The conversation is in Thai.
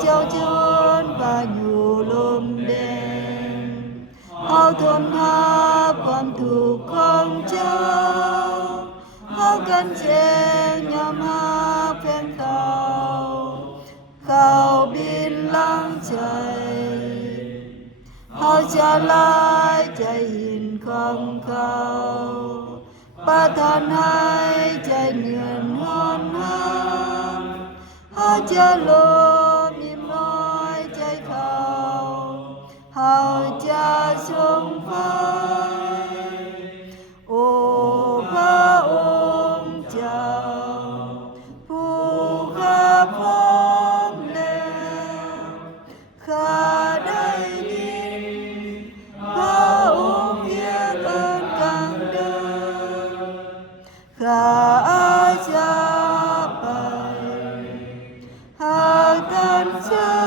เจ้าจนป่าอยู่ลมแดงเอาทนทับความทุกข์ของเจ้าเอากันแจงยอมหาแฟนเขาบินลังใจเขาจะลายใจหินของเขาประทานให้ใจเหนื่อยหอนหางเขาจะลมยิ้มน้อยใจเขาจะทรงไฟโอ้พระองค์เจ้าผู้ข้าพร้อมแล้วข้าได้ยินพระองค์เรียกเอิ้นกังเดินข้าจะไปหากท่านเชื่อ